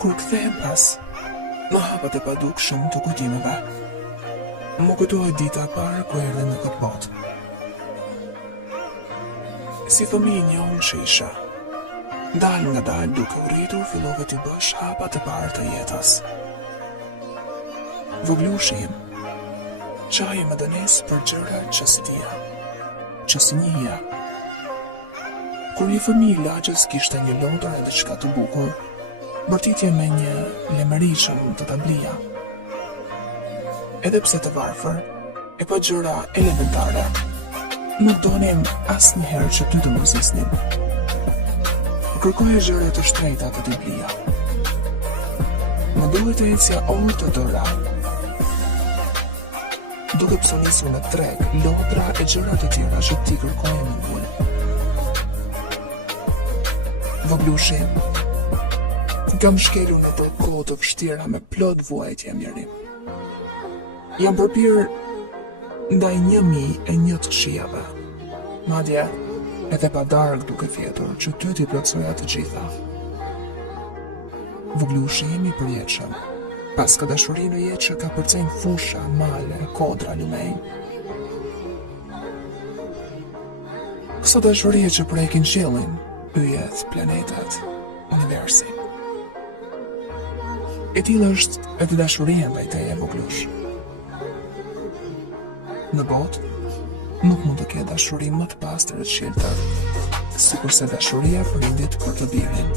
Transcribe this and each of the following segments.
Kur kthehem pas, më hapat e padukshëm të kujtimeve. Më kujtohet dita e parë ku erdhe në këtë botë. Si fëmijë njohur që isha, dal nga dal duke u rritur, fillova t'i bësh hapat e parë të jetës. Voglushi im, qaje më dënes për gjëra që s'dija, që s'njija. Kur një fëmijë lagjës kishte një lodër edhe çka të bukur, bërtitje me një lemëriçëm të tablija. Edhe pse të varfër, e pa gjëra elementare, nuk donim asnjëherë që ty të mërzisnim. Kërkoja gjëra të shtrejta të tablija. Më duhet të ecja orë të tëra, duke psonisur në treg, lodra e gjëra të tjera që ti kërkoje në ngull. Voglushim, kam shkelur në të kohë të vështira me plot vuajtje mirim. Jam përpir ndaj 1001 të këshillave, madje edhe pa darkë duke fjetur që ty t'i plotësoja të gjitha. Voglushim i përjetshëm, pas ka dashuri në jetë që ka përcejnë fusha, male, kodra, lumej. Këso dashurie që prekin qiellin, yjet, planetet, universi. E tillë është edhe dashuria ndaj teje, Voglush. Në botë, nuk mund të ketë dashuri më të pastër e të shirtër, sikurse dashuria prindit për të birin.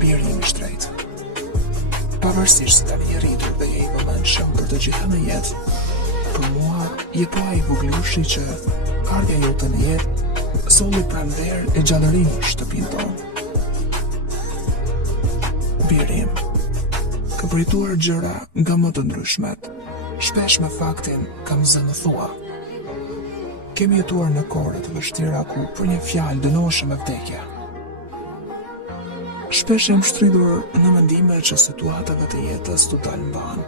Biri im i shtrejtë. Pavarësisht se tani je rritur dhe je i vëmendshëm për të gjitha në jetë, për mua je po ai Voglushi që ardha jote në jetë solli pranver e gjallërinë në shtëpinë tonë. Biri im, ka përjetuar gjëra nga më të ndryshmet, shpesh me faktin kam zënë thua. Kemi jetuar në kohë të vështira ku për një fjalë dënoheshëm me vdekje. Shpesh jam shtridur në mendime që situatave të jetës tu talmban,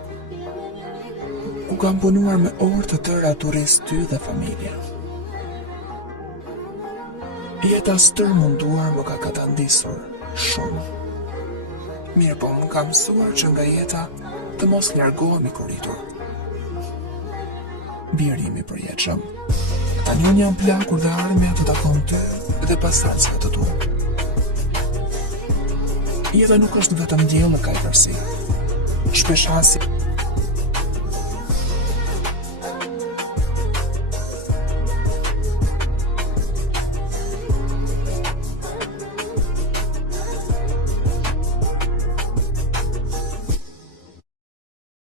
ku kam punuar me orë të tëra tu rris ty dhe familje. Jeta stërmunduar më ka katandisur shumë. Mirë po më ka mësuar që nga jeta të mos largohemi kur rritur. Biri im i përjetshëm, tani unë jam plakur dhe ardhmja të takon ty dhe pasardhësve të tu. Jeta nuk është vetëm diell në kajtërsi. Shpesh hasi